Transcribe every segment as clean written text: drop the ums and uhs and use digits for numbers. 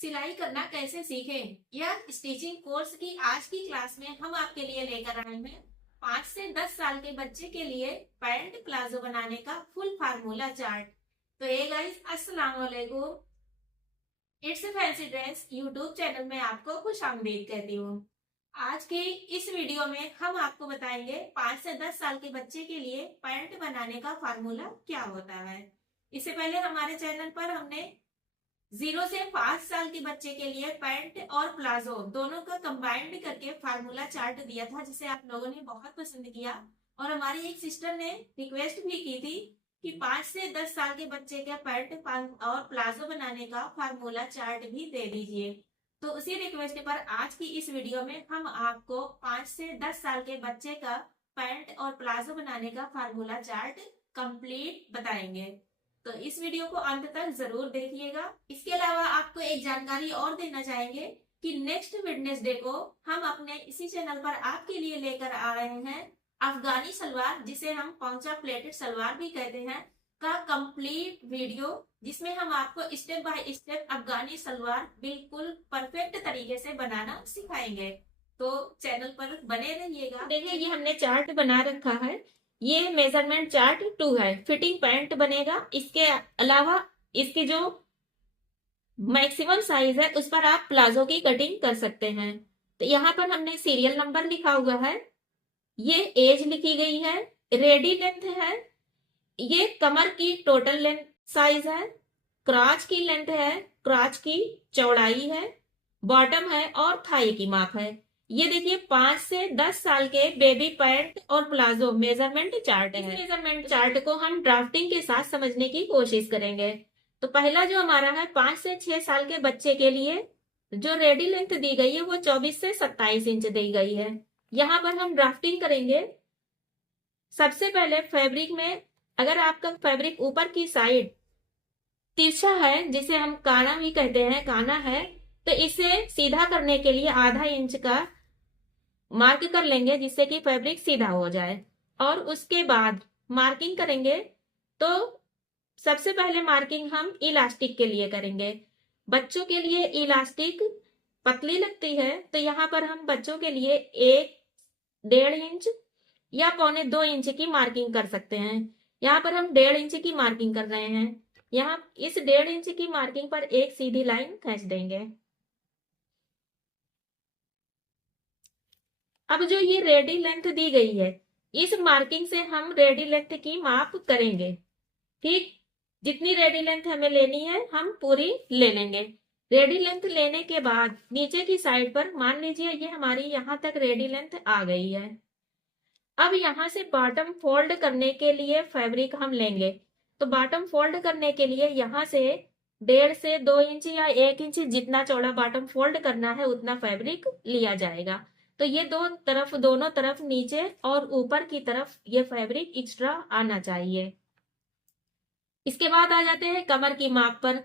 सिलाई करना कैसे सीखें, यह स्टिचिंग कोर्स की आज की क्लास में हम आपके लिए लेकर आए हैं 5 से 10 साल के बच्चे के लिए पैंट प्लाजो बनाने का फुल फार्मूला चार्ट। तो ये गाइस, अस्सलाम वालेकुम। It's fancy dress YouTube channel में आपको खुश आमदीद कहती हूँ। आज के इस वीडियो में हम आपको बताएंगे 5 से 10 साल के बच्चे के लिए पैंट बनाने का फार्मूला क्या होता है। इससे पहले हमारे चैनल पर हमने 0 से 5 साल के बच्चे के लिए पैंट और प्लाजो दोनों का कंबाइंड करके फार्मूला चार्ट दिया था, जिसे आप लोगों ने बहुत पसंद किया। और हमारी एक सिस्टर ने रिक्वेस्ट भी की थी कि 5 से 10 साल के बच्चे का पैंट और प्लाजो बनाने का फार्मूला चार्ट भी दे दीजिए। तो उसी रिक्वेस्ट पर आज की इस वीडियो में हम आपको 5 से 10 साल के बच्चे का पैंट और प्लाजो बनाने का फार्मूला चार्ट कंप्लीट बताएंगे। तो इस वीडियो को अंत तक जरूर देखिएगा। इसके अलावा आपको एक जानकारी और देना चाहेंगे कि नेक्स्ट वेडनेसडे को हम अपने इसी चैनल पर आपके लिए लेकर आ रहे हैं अफगानी सलवार, जिसे हम पौंचा प्लेटेड सलवार भी कहते हैं, का कंप्लीट वीडियो, जिसमें हम आपको स्टेप बाय स्टेप अफगानी सलवार बिल्कुल परफेक्ट तरीके से बनाना सिखाएंगे। तो चैनल पर बने रहिएगा। देखिए, ये हमने चार्ट बना रखा है। ये मेजरमेंट चार्ट 2 है। फिटिंग पैंट बनेगा। इसके अलावा इसकी जो मैक्सिमम साइज है उस पर आप प्लाजो की कटिंग कर सकते हैं। तो यहाँ पर हमने सीरियल नंबर लिखा हुआ है, ये एज लिखी गई है, रेडी लेंथ है, ये कमर की टोटल लेंथ साइज है, क्राच की लेंथ है, क्राच की चौड़ाई है, बॉटम है और थाई की माप है। ये देखिए 5 से 10 साल के बेबी पैंट और प्लाजो मेजरमेंट चार्ट है। इस मेजरमेंट चार्ट को हम ड्राफ्टिंग के साथ समझने की कोशिश करेंगे। तो पहला जो हमारा है 5 से 6 साल के बच्चे के लिए जो रेडी लेंथ दी गई है वो 24 से 27 इंच दी गई है। यहाँ पर हम ड्राफ्टिंग करेंगे। सबसे पहले फैब्रिक में, अगर आपका फैब्रिक ऊपर की साइड तिरछा है, जिसे हम काना भी कहते हैं, काना है, तो इसे सीधा करने के लिए आधा इंच का मार्क कर लेंगे, जिससे कि फैब्रिक सीधा हो जाए। और उसके बाद मार्किंग करेंगे। तो सबसे पहले मार्किंग हम इलास्टिक के लिए करेंगे। बच्चों के लिए इलास्टिक पतली लगती है, तो यहाँ पर हम बच्चों के लिए 1.5 इंच या 1.25 इंच की मार्किंग कर सकते हैं। यहाँ पर हम 1.5 इंच की मार्किंग कर रहे हैं। यहाँ इस 1.5 इंच की मार्किंग पर एक सीधी लाइन खींच देंगे। अब जो ये रेडी लेंथ दी गई है, इस मार्किंग से हम रेडी लेंथ की माप करेंगे। ठीक, जितनी रेडी लेंथ हमें लेनी है हम पूरी ले लेंगे। रेडी लेंथ लेने के बाद नीचे की साइड पर मान लीजिए ये हमारी यहाँ तक रेडी लेंथ आ गई है। अब यहाँ से बॉटम फोल्ड करने के लिए फैब्रिक हम लेंगे। तो बॉटम फोल्ड करने के लिए यहाँ से 1.5 से 2 इंच या 1 इंच जितना चौड़ा बॉटम फोल्ड करना है उतना फैब्रिक लिया जाएगा। तो ये दोनों तरफ नीचे और ऊपर की तरफ ये फैब्रिक एक्स्ट्रा आना चाहिए। इसके बाद आ जाते हैं कमर की माप पर।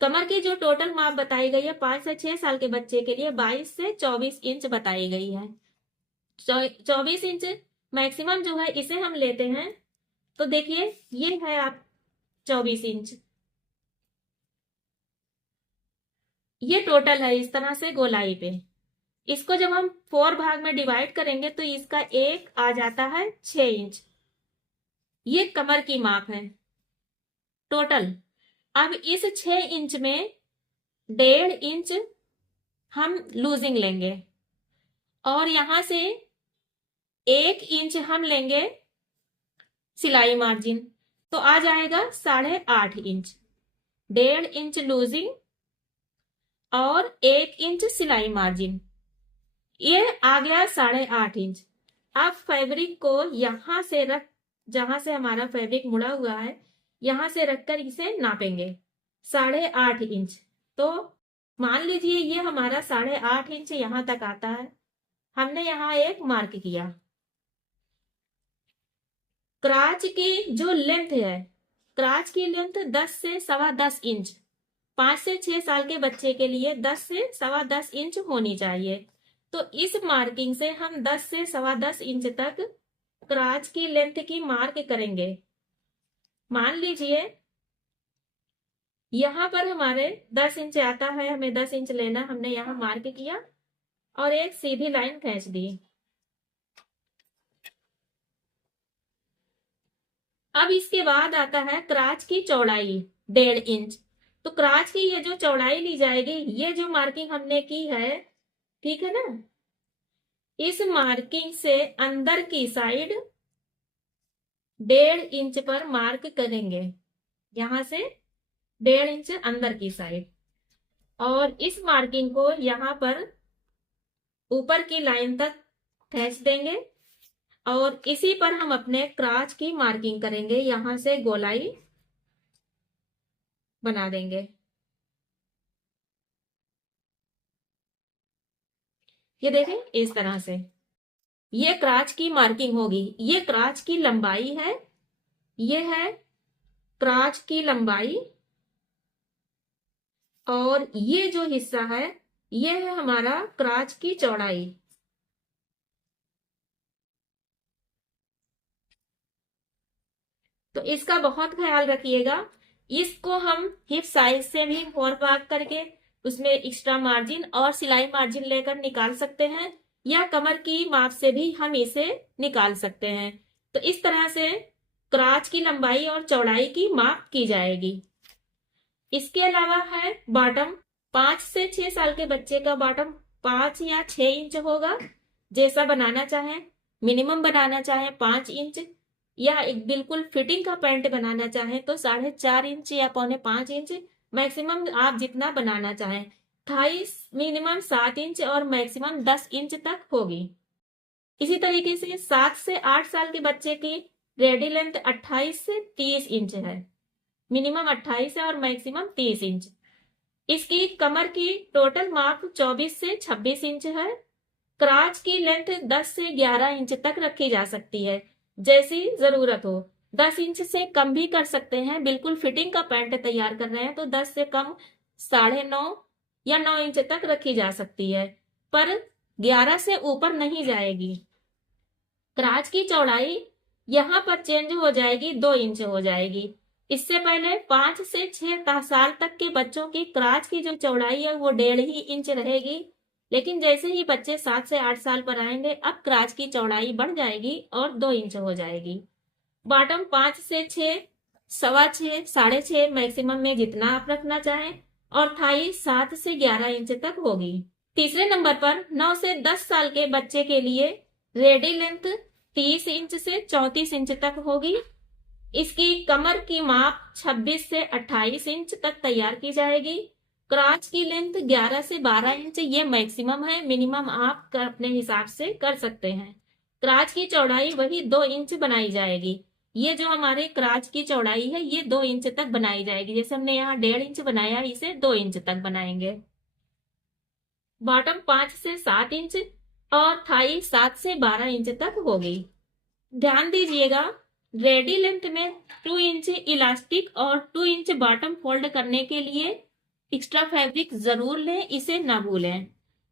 कमर की जो टोटल माप बताई गई है 5 से 6 साल के बच्चे के लिए 22 से 24 इंच बताई गई है। 24 इंच मैक्सिमम जो है इसे हम लेते हैं। तो देखिए ये है आप 24 इंच, ये टोटल है इस तरह से गोलाई पे। इसको जब हम 4 भाग में डिवाइड करेंगे तो इसका एक आ जाता है 6 इंच। ये कमर की माप है टोटल। अब इस 6 इंच में 1.5 इंच हम लूजिंग लेंगे और यहां से 1 इंच हम लेंगे सिलाई मार्जिन, तो आ जाएगा 8.5 इंच। 1.5 इंच लूजिंग और 1 इंच सिलाई मार्जिन, ये आ गया 8.5 इंच। अब फैब्रिक को यहां से रख, जहां से हमारा फैब्रिक मुड़ा हुआ है यहां से रखकर इसे नापेंगे 8.5 इंच। तो मान लीजिए ये हमारा 8.5 इंच यहां तक आता है। हमने यहाँ एक मार्क किया। क्राच की जो लेंथ है, क्राच की लेंथ 10 से 10.25 इंच 5 से 6 साल के बच्चे के लिए 10 से 10.25 इंच होनी चाहिए। तो इस मार्किंग से हम 10 से 10.25 इंच तक क्राच की लेंथ की मार्क करेंगे। मान लीजिए यहाँ पर हमारे 10 इंच आता है, हमें 10 इंच लेना, हमने यहाँ मार्क किया और एक सीधी लाइन खींच दी। अब इसके बाद आता है क्राच की चौड़ाई 1.5 इंच। तो क्राच की ये जो चौड़ाई ली जाएगी, ये जो मार्किंग हमने की है, ठीक है ना, इस मार्किंग से अंदर की साइड 1.5 इंच पर मार्क करेंगे, यहां से 1.5 इंच अंदर की साइड, और इस मार्किंग को यहां पर ऊपर की लाइन तक खींच देंगे और इसी पर हम अपने क्राच की मार्किंग करेंगे, यहां से गोलाई बना देंगे। ये देखें, इस तरह से ये क्राच की मार्किंग होगी। ये क्राच की लंबाई है, ये है क्राच की लंबाई, और ये जो हिस्सा है ये है हमारा क्राच की चौड़ाई। तो इसका बहुत ख्याल रखिएगा। इसको हम हिप साइज से भी फोर भाग करके उसमें एक्स्ट्रा मार्जिन और सिलाई मार्जिन लेकर निकाल सकते हैं, या कमर की माप से भी हम इसे निकाल सकते हैं। तो इस तरह से क्राच की लंबाई और चौड़ाई की माप की जाएगी। इसके अलावा है बॉटम। 5 से 6 साल के बच्चे का बॉटम 5 या 6 इंच होगा, जैसा बनाना चाहें। मिनिमम बनाना चाहें 5 इंच, या एक बिल्कुल फिटिंग का पैंट बनाना चाहें तो 4.5 इंच या 4.25 इंच, मैक्सिमम आप जितना बनाना चाहें। थाई मिनिमम 7 इंच और मैक्सिमम 10 इंच तक होगी। इसी तरीके से 7 से 8 साल के बच्चे की रेडी लेंथ 28 से 30 इंच है, मिनिमम 28 है और मैक्सिमम 30 इंच। इसकी कमर की टोटल माप 24 से 26 इंच है। क्राच की लेंथ 10 से 11 इंच तक रखी जा सकती है, जैसी जरूरत हो। 10 इंच से कम भी कर सकते हैं। बिल्कुल फिटिंग का पैंट तैयार कर रहे हैं तो 10 से कम 9.5 या 9 इंच तक रखी जा सकती है, पर 11 से ऊपर नहीं जाएगी। क्राच की चौड़ाई यहाँ पर चेंज हो जाएगी, 2 इंच हो जाएगी। इससे पहले 5 से 6 साल तक के बच्चों की क्राच की जो चौड़ाई है वो 1.5 इंच रहेगी, लेकिन जैसे ही बच्चे 7 से 8 साल पर आएंगे अब क्राच की चौड़ाई बढ़ जाएगी और 2 इंच हो जाएगी। बॉटम 5 से 6, 6.25, 6.5 मैक्सिमम में जितना आप रखना चाहें, और थाई 7 से 11 इंच तक होगी। तीसरे नंबर पर 9 से 10 साल के बच्चे के लिए रेडी लेंथ 30 इंच से 34 इंच तक होगी। इसकी कमर की माप 26 से 28 इंच तक तैयार की जाएगी। क्राच की लेंथ 11 से 12 इंच ये मैक्सिमम है, मिनिमम आप अपने हिसाब से कर सकते हैं। क्राच की चौड़ाई वही 2 इंच बनाई जाएगी। ये जो हमारे क्राच की चौड़ाई है ये 2 इंच तक बनाई जाएगी, जैसे हमने यहाँ 1.5 इंच बनाया, इसे 2 इंच तक बनाएंगे। बॉटम 5 से 7 इंच और थाई 7 से 12 इंच तक होगी। ध्यान दीजिएगा, रेडी लेंथ में 2 इंच इलास्टिक और 2 इंच बॉटम फोल्ड करने के लिए एक्स्ट्रा फैब्रिक जरूर लें, इसे ना भूलें।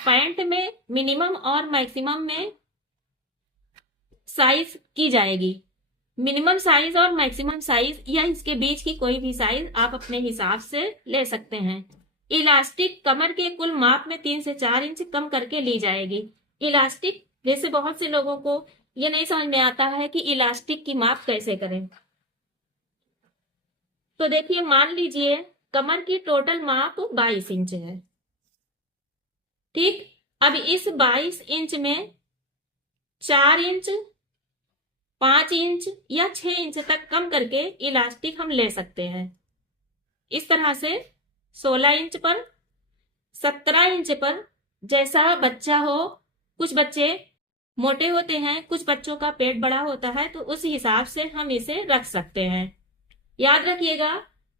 पैंट में मिनिमम और मैक्सिमम में साइज की जाएगी। मिनिमम साइज और मैक्सिमम साइज या इसके बीच की कोई भी साइज आप अपने हिसाब से ले सकते हैं। इलास्टिक कमर के कुल माप में 3 से 4 इंच कम करके ली जाएगी। इलास्टिक, जैसे बहुत से लोगों को ये नहीं समझ में आता है कि इलास्टिक की माप कैसे करें। तो देखिए, मान लीजिए कमर की टोटल माप 22 इंच है, ठीक। अब इस 22 इंच में 4 इंच, 5 इंच या 6 इंच तक कम करके इलास्टिक हम ले सकते हैं। इस तरह से 16 इंच पर, 17 इंच पर, जैसा बच्चा हो। कुछ बच्चे मोटे होते हैं, कुछ बच्चों का पेट बड़ा होता है, तो उस हिसाब से हम इसे रख सकते हैं। याद रखिएगा,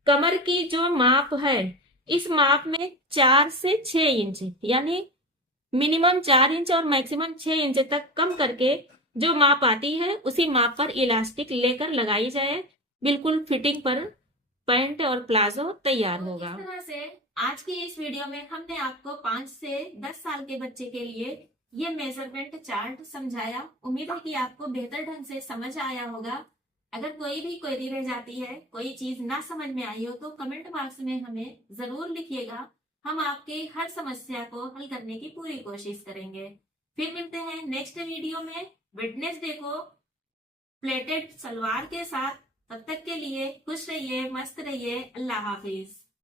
कमर की जो माप है इस माप में 4 से 6 इंच यानी मिनिमम 4 इंच और मैक्सिमम 6 इंच तक कम करके जो माप आती है उसी माप पर इलास्टिक लेकर लगाई जाए। बिल्कुल फिटिंग पर पैंट और प्लाजो तैयार होगा। इस तरह से आज की इस वीडियो में हमने आपको 5 से 10 साल के बच्चे के लिए ये मेजरमेंट चार्ट समझाया। उम्मीद है कि आपको बेहतर ढंग से समझ आया होगा। अगर कोई भी क्वेरी रह जाती है, कोई चीज ना समझ में आई हो तो कमेंट बॉक्स में हमें जरूर लिखिएगा। हम आपके हर समस्या को हल करने की पूरी कोशिश करेंगे। फिर मिलते हैं नेक्स्ट वीडियो में वेडनेसडे को प्लेटेड सलवार के साथ। तब तक के लिए खुश रहिए, मस्त रहिए। अल्लाह हाफिज।